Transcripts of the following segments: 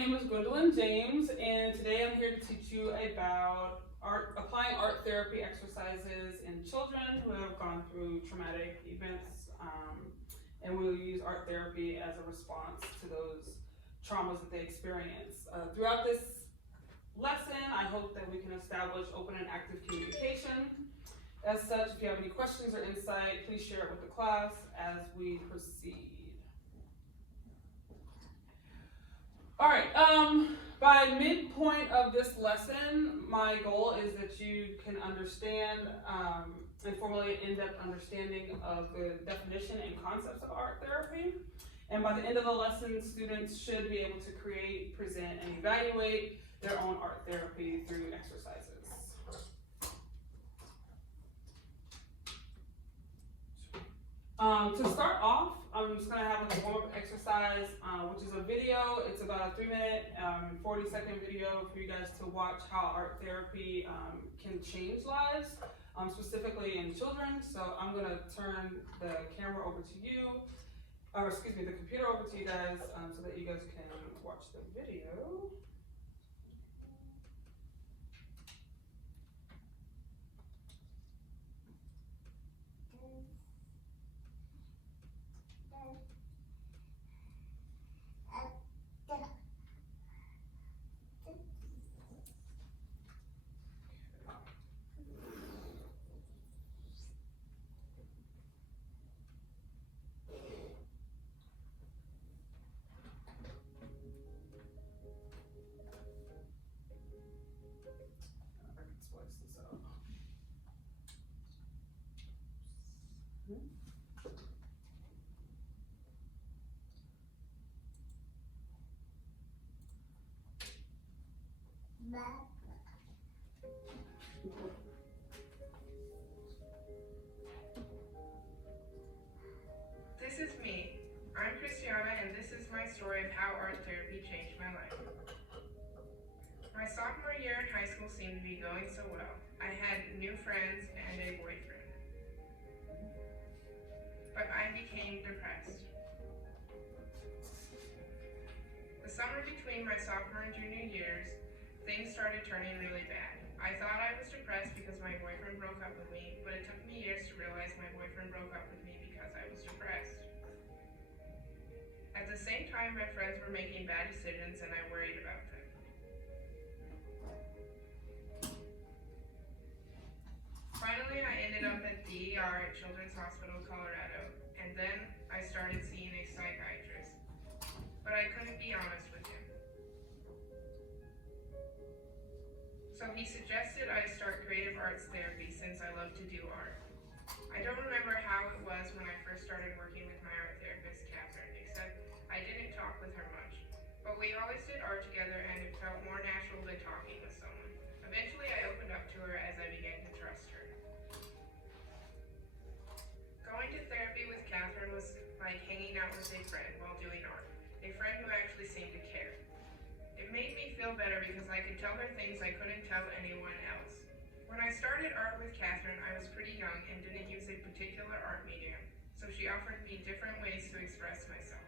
name is Gwendolyn James, and today I'm here to teach you about applying art therapy exercises in children who have gone through traumatic events, and we'll use art therapy as a response to those traumas that they experience. Throughout this lesson, I hope that we can establish open and active communication. As such, if you have any questions or insight, please share it with the class as we proceed. All right, by midpoint of this lesson, my goal is that you can understand and formulate an in-depth understanding of the definition and concepts of art therapy. And by the end of the lesson, students should be able to create, present, and evaluate their own art therapy through exercises. To start off, I'm just gonna have a warm-up exercise, which is a video. It's about a 3-minute, 40-second video for you guys to watch how art therapy can change lives, specifically in children. So I'm gonna turn the camera over to you, or excuse me, the computer over to you guys, so that you guys can watch the video. This is me. I'm Christiana, and this is my story of how art therapy changed my life. My sophomore year in high school seemed to be going so well. I had new friends and a boyfriend. But I became depressed. The summer between my sophomore and junior years, things started turning really bad. I thought I was depressed because my boyfriend broke up with me, but it took me years to realize my boyfriend broke up with me because I was depressed. At the same time, my friends were making bad decisions and I worried about them. Finally, I ended up at DER at Children's Hospital, Colorado, and then I started seeing a psychiatrist. But I couldn't be honest with him. So he suggested I start creative arts therapy since I love to do art. I don't remember how it was when I first started working with my art therapist, Catherine, except I didn't talk with her much. But we always did art together and it felt more natural than talking with someone. Eventually I opened up to her as I began to trust her. Going to therapy with Catherine was like hanging out with a friend while doing art. A friend who actually seemed to care. It made me feel better because I could tell her things I couldn't tell anyone else. When I started art with Catherine, I was pretty young and didn't use a particular art medium, so she offered me different ways to express myself.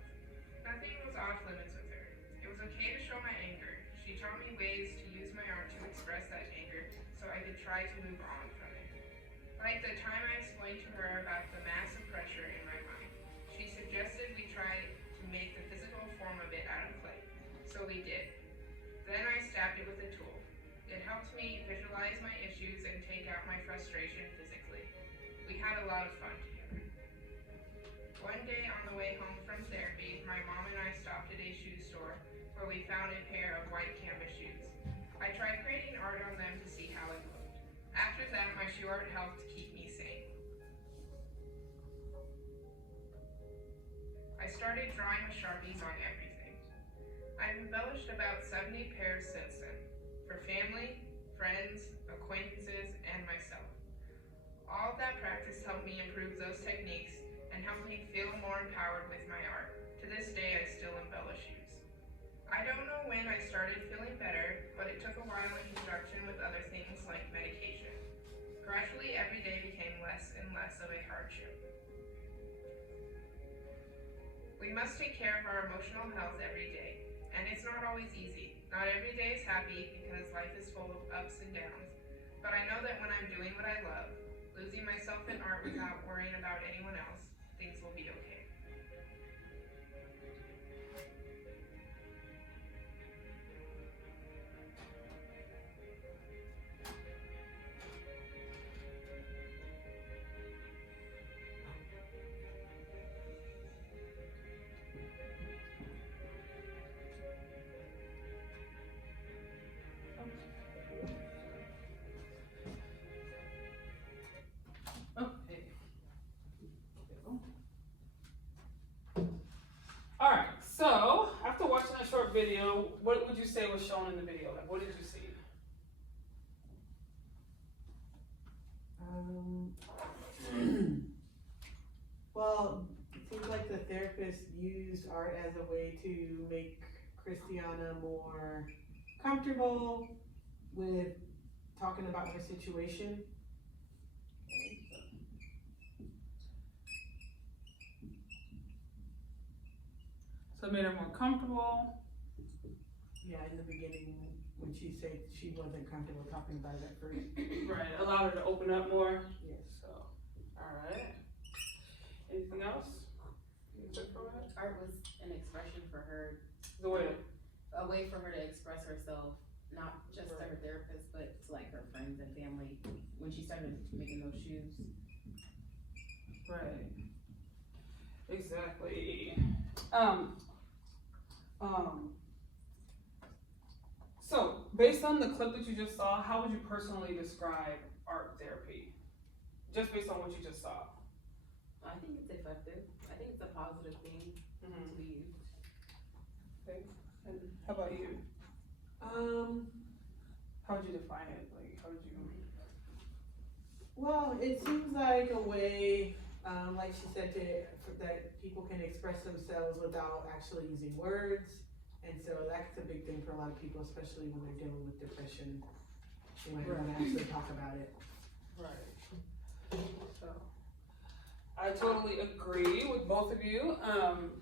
Nothing was off limits with her. It was okay to show my anger. She taught me ways to use my art to express that anger, so I could try to move on from it. Like the time I explained to her about the massive pressure in my mind, she suggested we try to make the physical form of it out of clay. So we did. Then I stabbed it with a tool. It helped me visualize my issues and take out my frustration physically. We had a lot of fun together. One day on the way home from therapy, my mom and I stopped at a shoe store where we found a pair of white canvas shoes. I tried creating art on them to see how it looked. After that, my shoe art helped keep me sane. I started drawing with Sharpies on everything. I've embellished about 70 pairs since then, for family, friends, acquaintances, and myself. All of that practice helped me improve those techniques and helped me feel more empowered with my art. To this day, I still embellish shoes. I don't know when I started feeling better, but it took a while in conjunction with other things like medication. Gradually, every day became less and less of a hardship. We must take care of our emotional health every day. And it's not always easy. Not every day is happy because life is full of ups and downs. But I know that when I'm doing what I love, losing myself in art without worrying about anyone else, things will be okay. Okay. Alright, so after watching that short video, what would you say was shown in the video? Like, what did you see? Well, it seems like the therapist used art as a way to make Christiana more comfortable with talking about her situation. So it made her more comfortable. Yeah, in the beginning, when she said she wasn't comfortable talking about it at first. Right, allowed her to open up more. Yes. So, alright. Anything else? You took from it? Art was an expression for her, The way, a way for her to express herself, not just to her therapist, but to like her friends and family, when she started making those shoes. right. Exactly. So, based on the clip that you just saw, how would you personally describe art therapy? Just based on what you just saw. I think it's effective. I think it's a positive thing to be used. Okay. And how about you? How would you define it? Like, how would you? Well, it seems like a way, like she said, that people can express themselves without actually using words. And so that's a big thing for a lot of people, especially when they're dealing with depression. They might want to actually talk about it. Right. So, I totally agree with both of you. I'm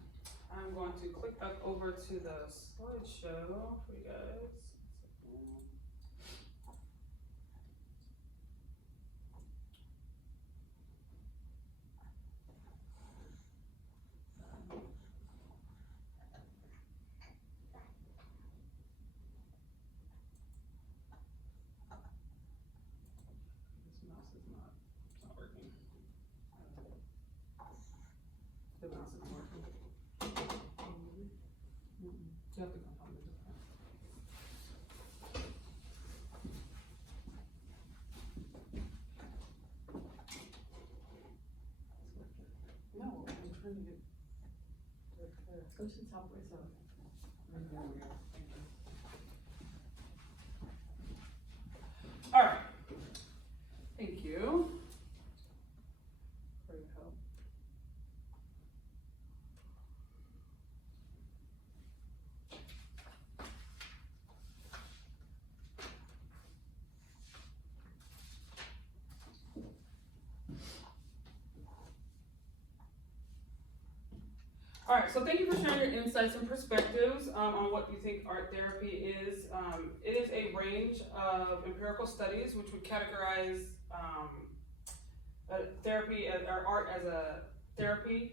going to click back over to the slideshow for you guys. This mouse is not working. The mouse isn't working. You have to come on the different. No, I'm trying to get. Go to the top right side. All right. Thank you for your help. All right, so thank you for sharing your insights and perspectives on what you think art therapy is. It is a range of empirical studies which would categorize therapy or art as a therapy.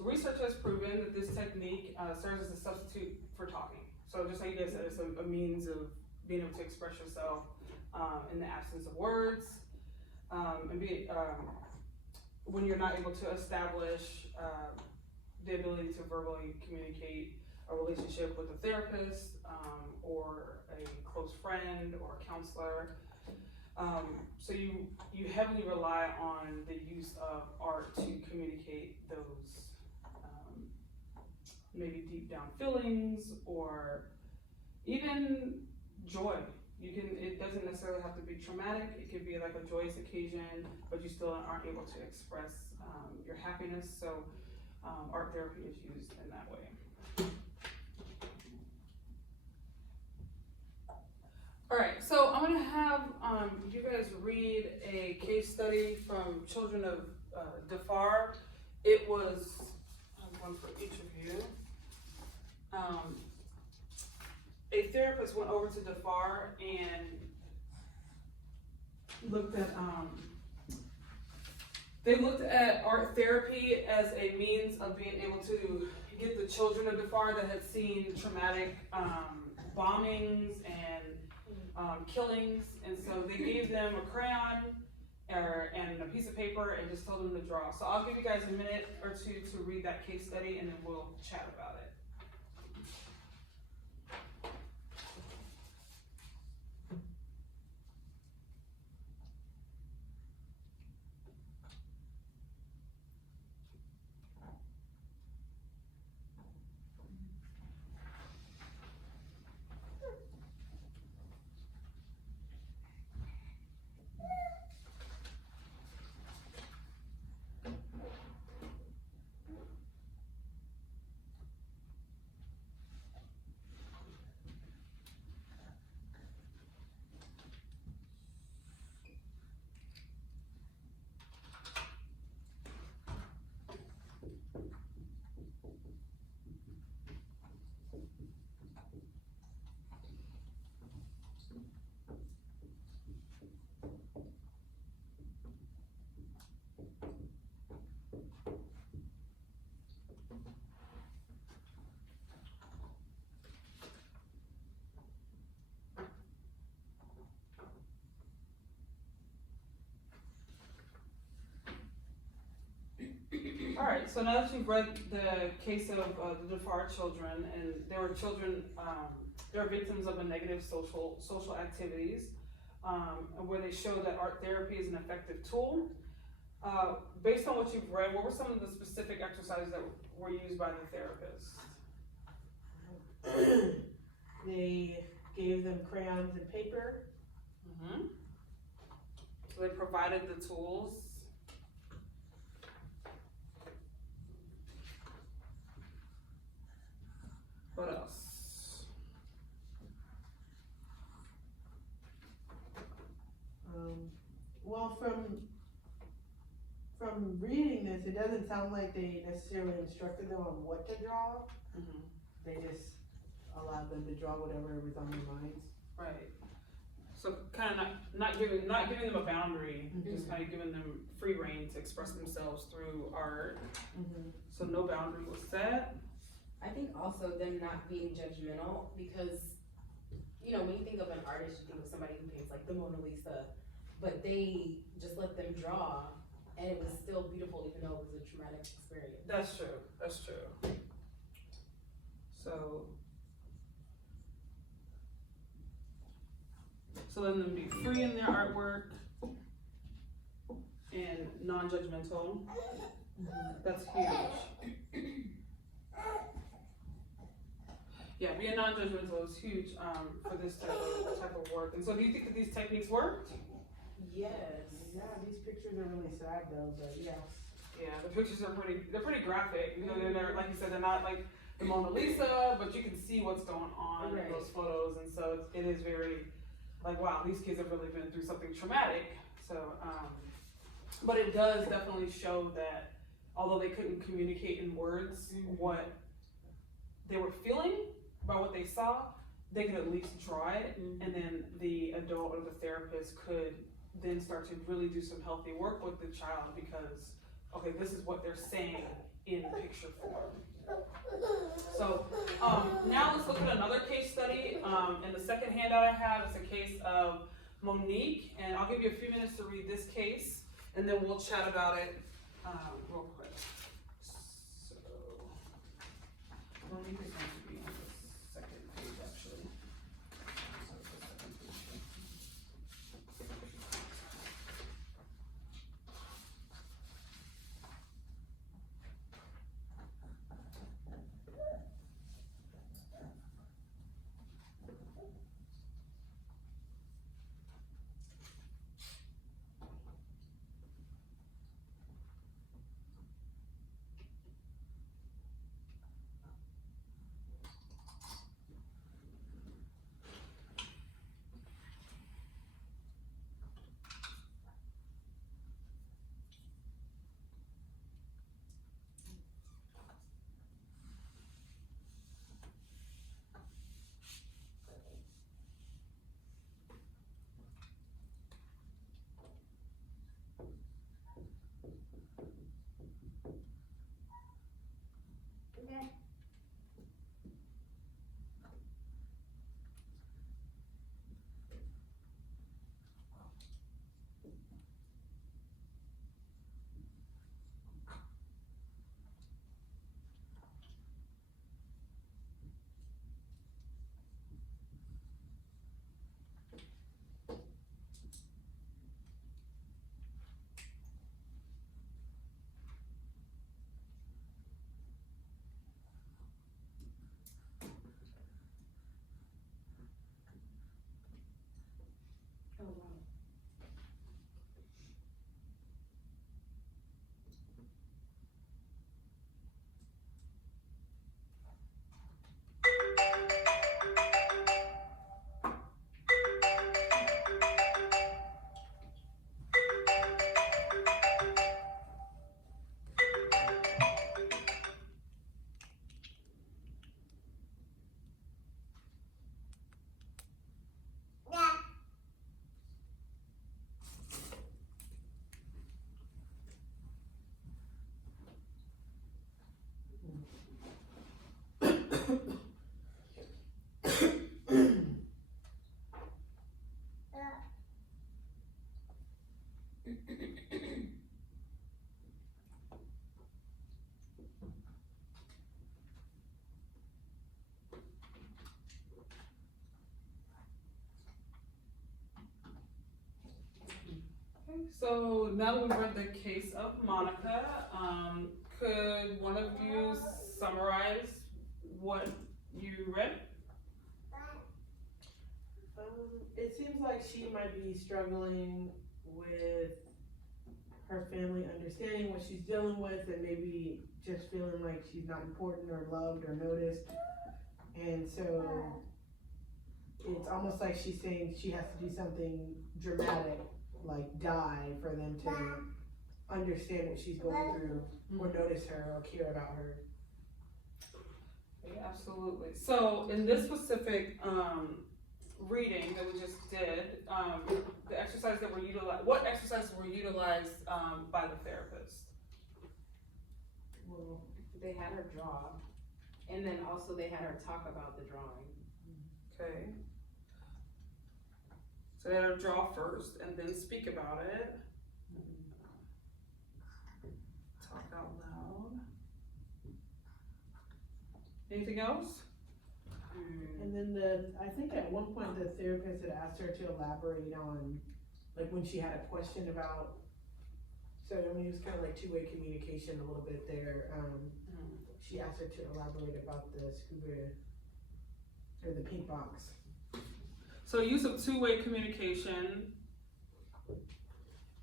Research has proven that this technique serves as a substitute for talking. So just like you guys said, it's a means of being able to express yourself in the absence of words, and when you're not able to establish the ability to verbally communicate a relationship with a therapist or a close friend or a counselor. So you heavily rely on the use of art to communicate those maybe deep down feelings or even joy. It doesn't necessarily have to be traumatic. It could be like a joyous occasion, but you still aren't able to express your happiness. So art therapy is used in that way. All right, so I'm gonna have you guys read a case study from Children of Dhofar. It was one for each of you. a therapist went over to DeFar and looked at, they looked at art therapy as a means of being able to get the children of DeFar that had seen traumatic bombings and killings, and so they gave them a crayon and a piece of paper and just told them to draw. So I'll give you guys a minute or two to read that case study, and then we'll chat about it. Alright, so now that you've read the case of the DeFar children, and there were children, they were victims of a negative social activities, where they show that art therapy is an effective tool. Based on what you've read, what were some of the specific exercises that were used by the therapist? They gave them crayons and paper. Mm-hmm. So they provided the tools. What else? Well, from reading this, it doesn't sound like they necessarily instructed them on what to draw. Mm-hmm. They just allowed them to draw whatever was on their minds. Right. So kind of not giving them a boundary, just kind of giving them free reign to express themselves through art. Mm-hmm. So no boundary was set. I think also them not being judgmental, because, you know, when you think of an artist, you think of somebody who paints like the Mona Lisa, but they just let them draw, and it was still beautiful even though it was a traumatic experience. That's true. That's true. So letting them be free in their artwork and non-judgmental. That's huge. Yeah, being non-judgmental is huge for this type of work. And so, do you think that these techniques worked? Yes. Yeah, these pictures are really sad though, but yeah. Yeah, the pictures are pretty graphic. You know, they're like you said, they're not like the Mona Lisa, but you can see what's going on in those photos, and so it is very like, wow, these kids have really been through something traumatic. So, but it does definitely show that although they couldn't communicate in words what they were feeling about what they saw, they could at least draw it, and then the adult or the therapist could then start to really do some healthy work with the child, because, okay, this is what they're saying in picture form. So now let's look at another case study. And the second handout I have is a case of Monique, and I'll give you a few minutes to read this case, and then we'll chat about it real quick. So Monique is going to be on the second page, actually. So it's the second page. So now that we've read the case of Monica, could one of you summarize what you read? It seems like she might be struggling with her family understanding what she's dealing with and maybe just feeling like she's not important or loved or noticed. And so it's almost like she's saying she has to do something dramatic, like die, for them to understand what she's going through or notice her or care about her. Okay, absolutely. So in this specific reading that we just did, the exercise that were utilized, what exercises were utilized by the therapist? Well, They had her draw, and then also they had her talk about the drawing. Okay. So they had her draw first and then speak about it. Talk out loud. Anything else? and then I think at one point the therapist had asked her to elaborate on, like when she had a question about, so I mean, it was kind of like two-way communication a little bit there. She asked her to elaborate about the scuba, or the pink box. So use of two-way communication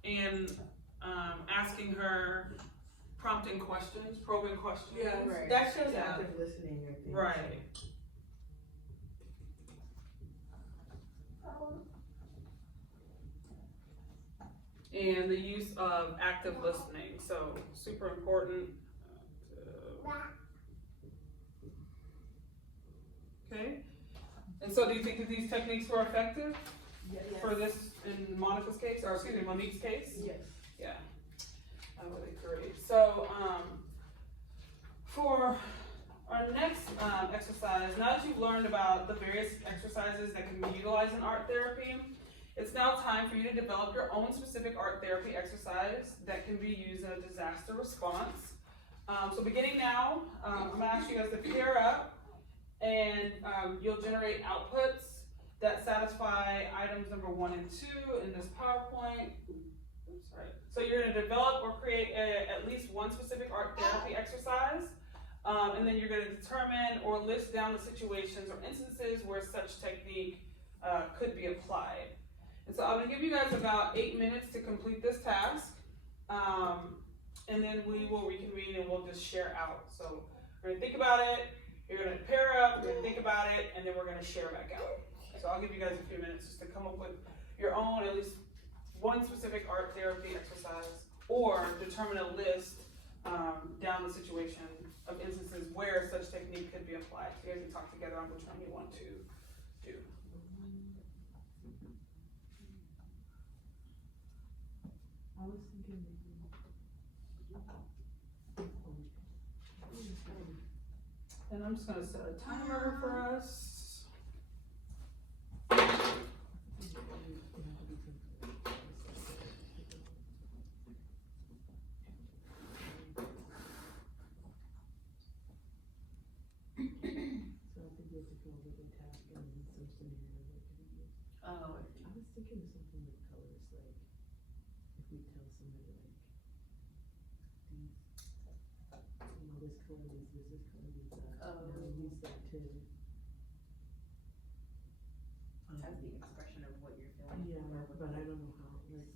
and asking her, prompting questions, probing questions. Right. That shows Yeah. active listening, I think. Right. And the use of active listening, so super important. Okay, and so do you think that these techniques were effective Yes. for this, in Monica's case, or excuse me, Monique's case? Yes. Yeah, I would agree. So, for our next exercise, now that you've learned about the various exercises that can be utilized in art therapy, it's now time for you to develop your own specific art therapy exercise that can be used in a disaster response. So beginning now, I'm gonna ask you guys to pair up, and you'll generate outputs that satisfy items number 1 and 2 in this PowerPoint. Oops, sorry. So you're gonna develop or create at least one specific art therapy exercise, and then you're gonna determine or list down the situations or instances where such technique could be applied. And so I'm gonna give you guys about 8 minutes to complete this task, and then we will reconvene and we'll just share out. So we're gonna think about it, you're gonna pair up, we're gonna think about it, and then we're gonna share back out. So I'll give you guys a few minutes just to come up with your own, at least one specific art therapy exercise, or determine a list down the situation of instances where such technique could be applied. So you guys can talk together on which one you want to do. I was thinking And I'm just gonna set a timer for us. So I think we have to come up with a task and then some scenario that could be used. Oh. I was thinking of something with colors, like if we tell somebody like these, this color is this color is that. Oh. And we use that to. As the expression of what you're feeling. Yeah, but I don't know how, like,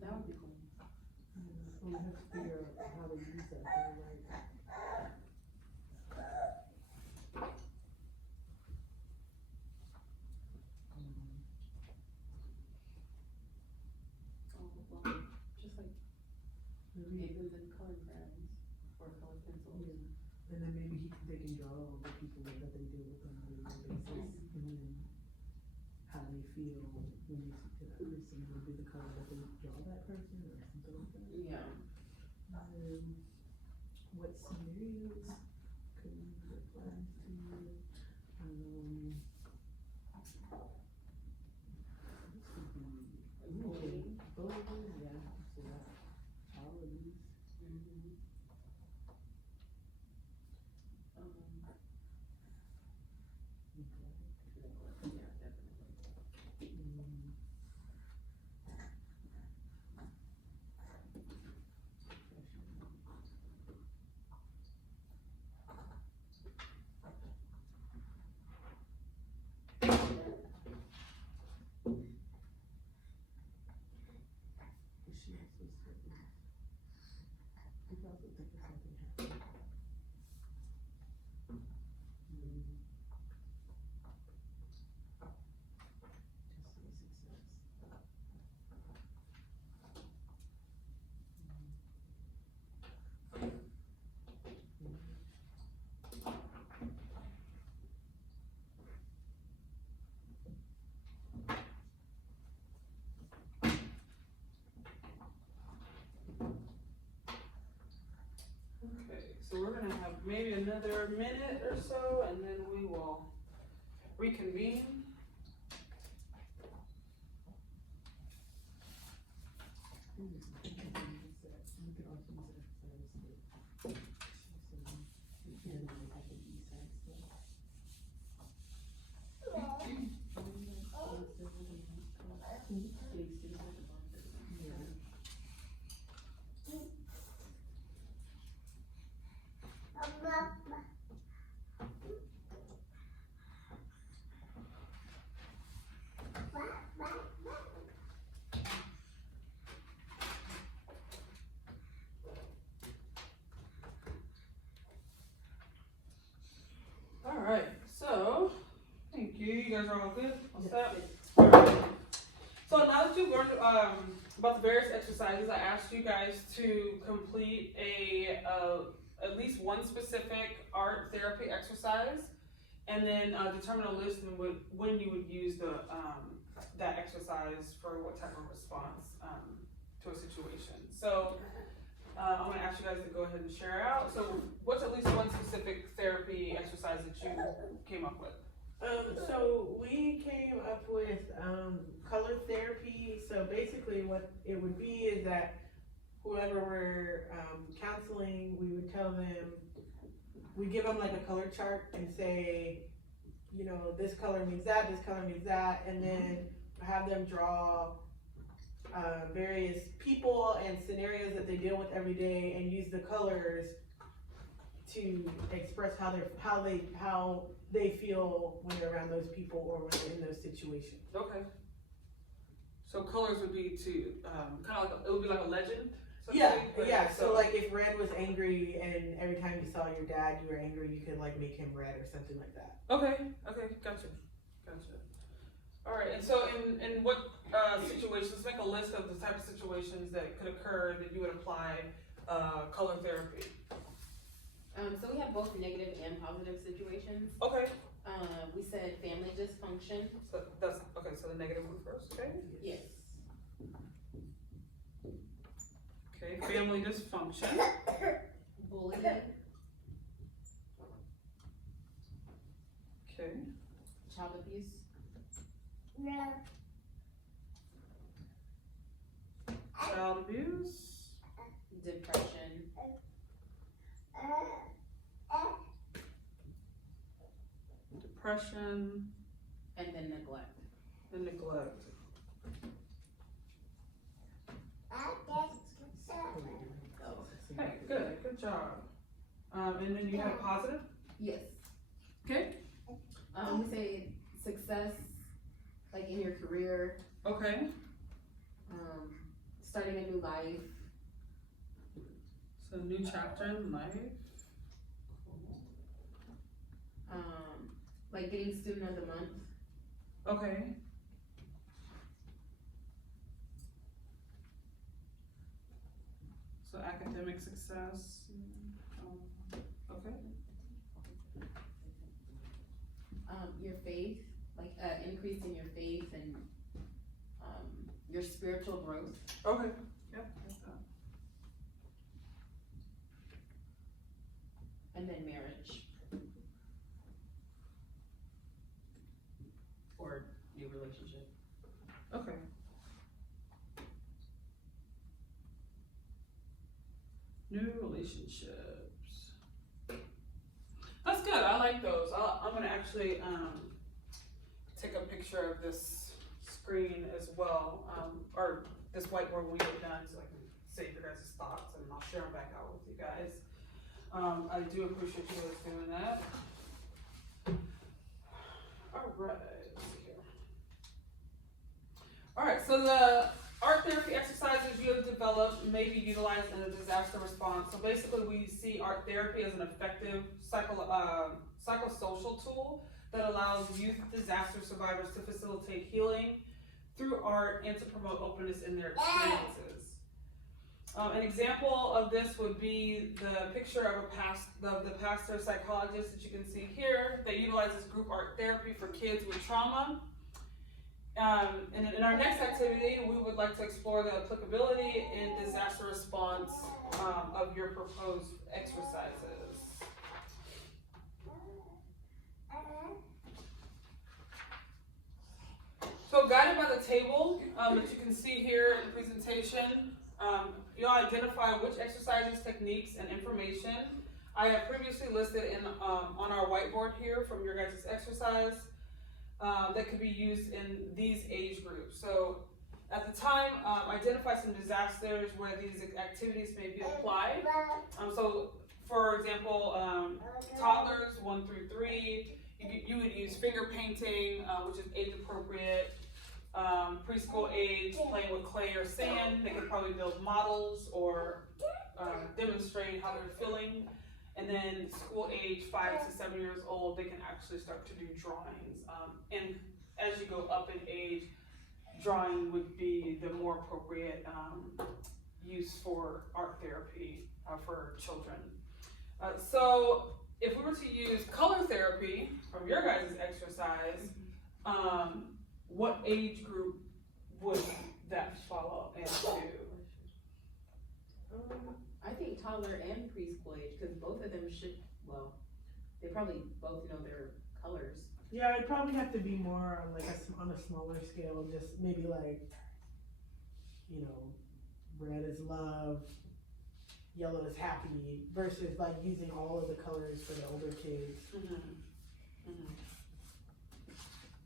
That would be cool. we have to figure out how to use that, so like. Oh, well, just like Maybe, give them colored crayons or colored pencils. yeah, and then maybe they can draw all the people that they deal with on a regular basis, and then how they feel when you speak to that person, would be the color that they draw that person or something like that. Yeah. Um, what scenarios could apply to, Bullying. bullying, yeah, so that, all of these. Mhm. Neglect, yeah, definitely. She also said this. We also think of something happening. Just say success. Okay, so we're gonna have maybe another minute or so, and then we will reconvene. Alright, so, thank you, you guys are all good, all set? Alright, so now that you've learned, about the various exercises, I asked you guys to complete at least one specific art therapy exercise, and then, determine a list and when you would use that exercise for what type of response, to a situation. So, I'm gonna ask you guys to go ahead and share out. So what's at least one specific therapy exercise that you came up with? So we came up with, color therapy. So basically what it would be is that whoever we're, counseling, we would tell them, we give them like a color chart and say, you know, this color means that, this color means that, and then have them draw various people and scenarios that they deal with every day, and use the colors to express how they feel when they're around those people or when they're in those situations. Okay. So colors would be to, kind of like, it would be like a legend? So to Yeah, speak, but- yeah. So like if red was angry and every time you saw your dad you were angry, you could like make him red or something like that. Okay, gotcha. Alright, and so in what, situations, make a list of the type of situations that could occur that you would apply, color therapy. So we have both negative and positive situations. Okay, We said family dysfunction. so that's, okay, so the negative one first, okay? Yes. Okay, family dysfunction. Bullying. Okay, Child abuse. child abuse, Depression. depression, And then neglect. and neglect. Okay, good job. And then you have positive? Yes. Okay. We say success, like in your career, Okay, starting a new life, so new chapter in life. like getting student of the month. Okay. So academic success. Okay. Your faith, like increase in your faith and your spiritual growth. Okay. Yep. Got that. New relationships. That's good. I like those. I'm gonna actually take a picture of this screen as well, or this whiteboard when we get done, so I can save your guys' thoughts and I'll share them back out with you guys. I do appreciate you guys doing that. All right. Let's see here. All right. So the art therapy exercises you have developed may be utilized in a disaster response. So basically we see art therapy as an effective psychosocial tool that allows youth disaster survivors to facilitate healing through art and to promote openness in their experiences. An example of this would be the picture of the pastor psychologist that you can see here that utilizes group art therapy for kids with trauma. And in our next activity, we would like to explore the applicability in disaster response of your proposed exercises. So guided by the table that you can see here in the presentation, you'll identify which exercises, techniques, and information I have previously listed on our whiteboard here from your guys' exercise that could be used in these age groups. So at the time, identify some disasters where these activities may be applied. So for example, toddlers 1 through 3, you would use finger painting, which is age appropriate. Preschool age, playing with clay or sand. They could probably build models or demonstrate how they're feeling. And then school age, 5 to 7 years old, they can actually start to do drawings. And as you go up in age, drawing would be the more appropriate use for art therapy for children. So if we were to use color therapy from your guys' exercise, what age group would that follow into? I think toddler and preschool age, because both of them should, well, they probably both know their colors. Yeah, it'd probably have to be more on like on a smaller scale, just maybe like, you know, red is love, yellow is happy, versus like using all of the colors for the older kids. Mm-hmm. Mm-hmm.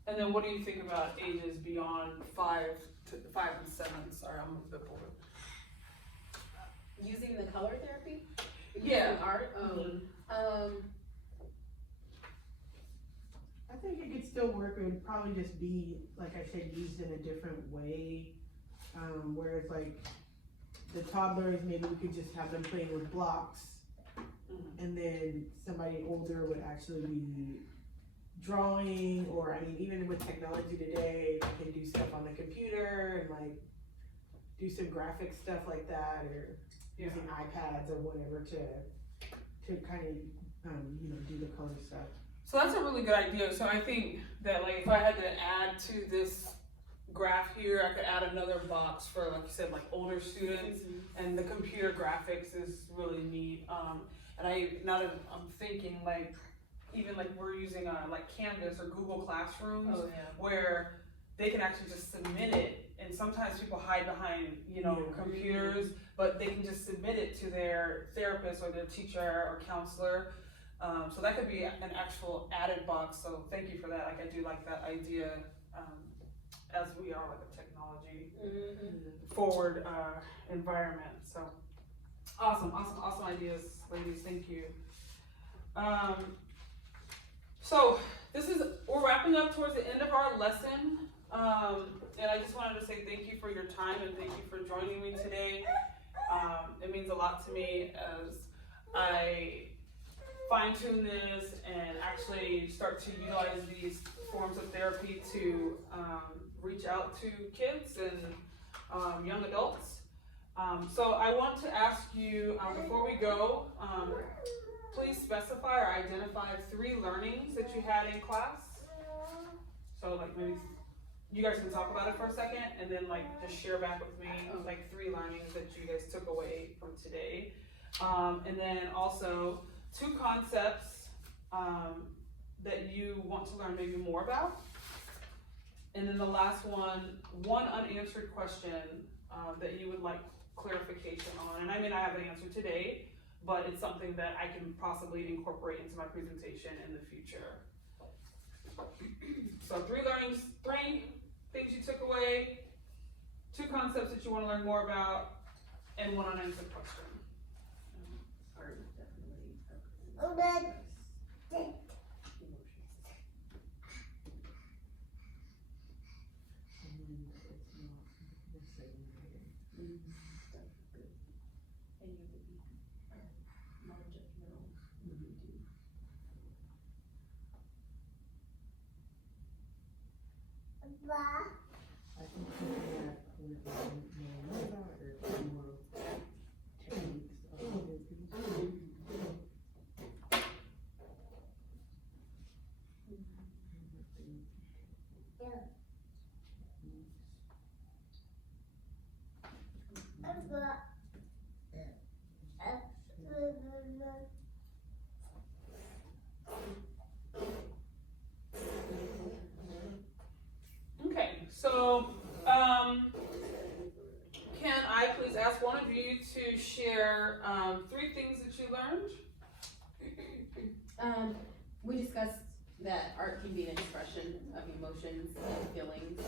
And then what do you think about ages beyond 5 and 7? Sorry, I'm a bit bored. Using the color therapy? Yeah. Using art? I think it could still work. It would probably just be, like I said, used in a different way. Whereas like the toddlers, maybe we could just have them playing with blocks. Mm-hmm. And then somebody older would actually be drawing, or I mean, even with technology today, they can do stuff on the computer and like do some graphic stuff like that, or using iPads or whatever to kind of you know, do the color stuff. So that's a really good idea. So I think that like if I had to add to this graph here, I could add another box for, like you said, like older students, and the computer graphics is really neat. And now that I'm thinking, like even like we're using like Canvas or Google Classrooms, where they can actually just submit it, and sometimes people hide behind, you know, computers, but they can just submit it to their therapist or their teacher or counselor. So that could be an actual added box. So thank you for that. Like I do like that idea, as we are like a technology forward environment. So awesome ideas, ladies. Thank you. So we're wrapping up towards the end of our lesson. And I just wanted to say thank you for your time and thank you for joining me today. It means a lot to me as I fine-tune this and actually start to utilize these forms of therapy to reach out to kids and young adults. So I want to ask you, before we go, please specify or identify 3 learnings that you had in class. So like maybe you guys can talk about it for a second and then like just share back with me like 3 learnings that you guys took away from today. And then also 2 concepts that you want to learn maybe more about. And then the last one unanswered question that you would like clarification on. And I may not have an answer today, but it's something that I can possibly incorporate into my presentation in the future. So 3 things you took away, 2 concepts that you want to learn more about, and 1 unanswered question. Art definitely. And then it's not necessarily negative. That's good. And you have to be non-judgmental when you do. I think something that would be more about or more techniques of therapy. Okay, so can I please ask one of you to share 3 things that you learned? We discussed that art can be an expression of emotions and feelings.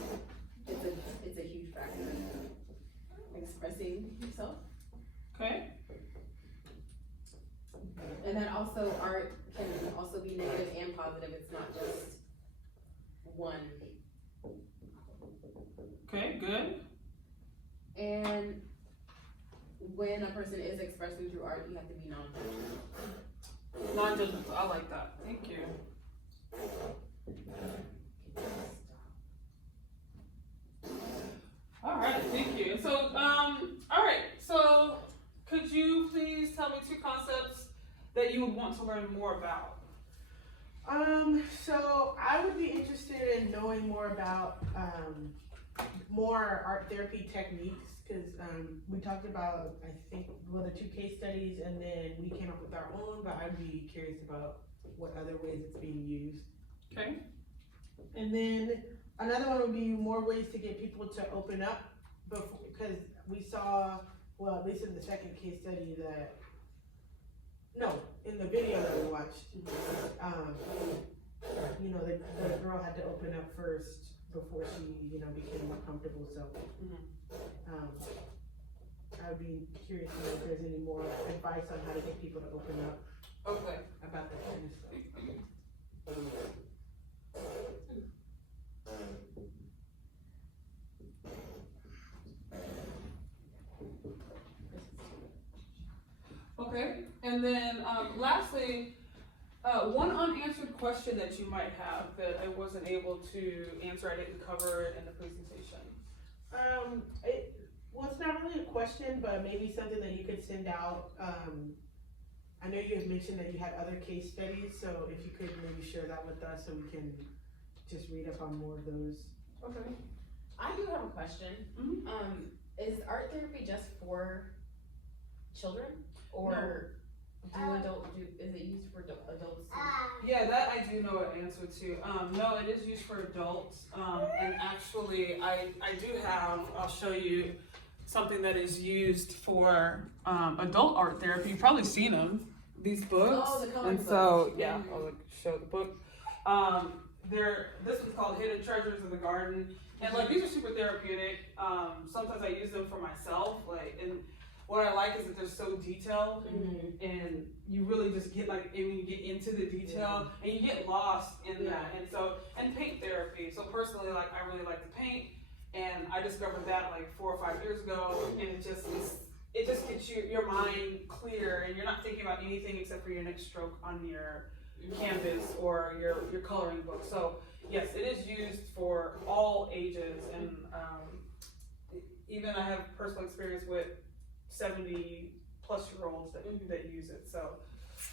It's a huge factor in expressing yourself. Okay. And then also art can also be negative and positive. It's not just one. Okay, good. And when a person is expressing through art, you have to be non-judgmental. Non-judgmental, I like that. Thank you. All right, thank you. So, all right, so could you please tell me 2 concepts that you would want to learn more about? So I would be interested in knowing more about more art therapy techniques because we talked about I think the 2 case studies and then we came up with our own, but I'd be curious about what other ways it's being used. Okay. And then another one would be more ways to get people to open up because we saw, well, at least in the second case study in the video that we watched, you know, the girl had to open up first before she, you know, became more comfortable. So, I would be curious to know if there's any more advice on how to get people to open up Okay. about that kind of stuff. Okay, and then lastly, one unanswered question that you might have that I wasn't able to answer, I didn't cover it in the presentation. Well, it's not really a question, but maybe something that you could send out. I know you had mentioned that you had other case studies, so if you could maybe share that with us so we can just read up on more of those. Okay. I do have a question. Mhm. Is art therapy just for children, or is it used for adults? Yeah, that I do know an answer to. No, it is used for adults. And actually, I do have, I'll show you something that is used for adult art therapy. You've probably seen them, these books. Oh, the coloring And so, books. yeah, I'll show the book. This one's called Hidden Treasures in the Garden. And like, these are super therapeutic. Sometimes I use them for myself. And what I like is that they're so detailed. And you really just get when you get into the detail and you get lost in that. And so, and paint therapy. So personally, I really like to paint, and I discovered that 4 or 5 years ago, and it just gets your mind clear, and you're not thinking about anything except for your next stroke on your canvas or your coloring book. So yes, it is used for all ages, and even I have personal experience with 70-plus-year-olds that use it. So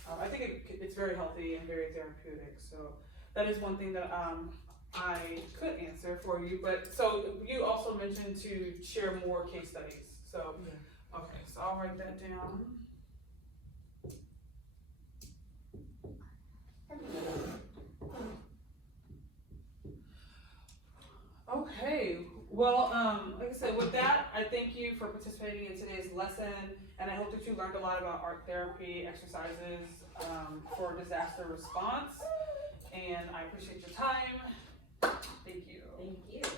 I think it's very healthy and very therapeutic. So that is one thing that I could answer for you. But so you also mentioned to share more case studies. So okay, so I'll write that down. Okay, Well, like I said, with that, I thank you for participating in today's lesson, and I hope that you learned a lot about art therapy exercises for disaster response. And I appreciate your time. Thank you. Thank you.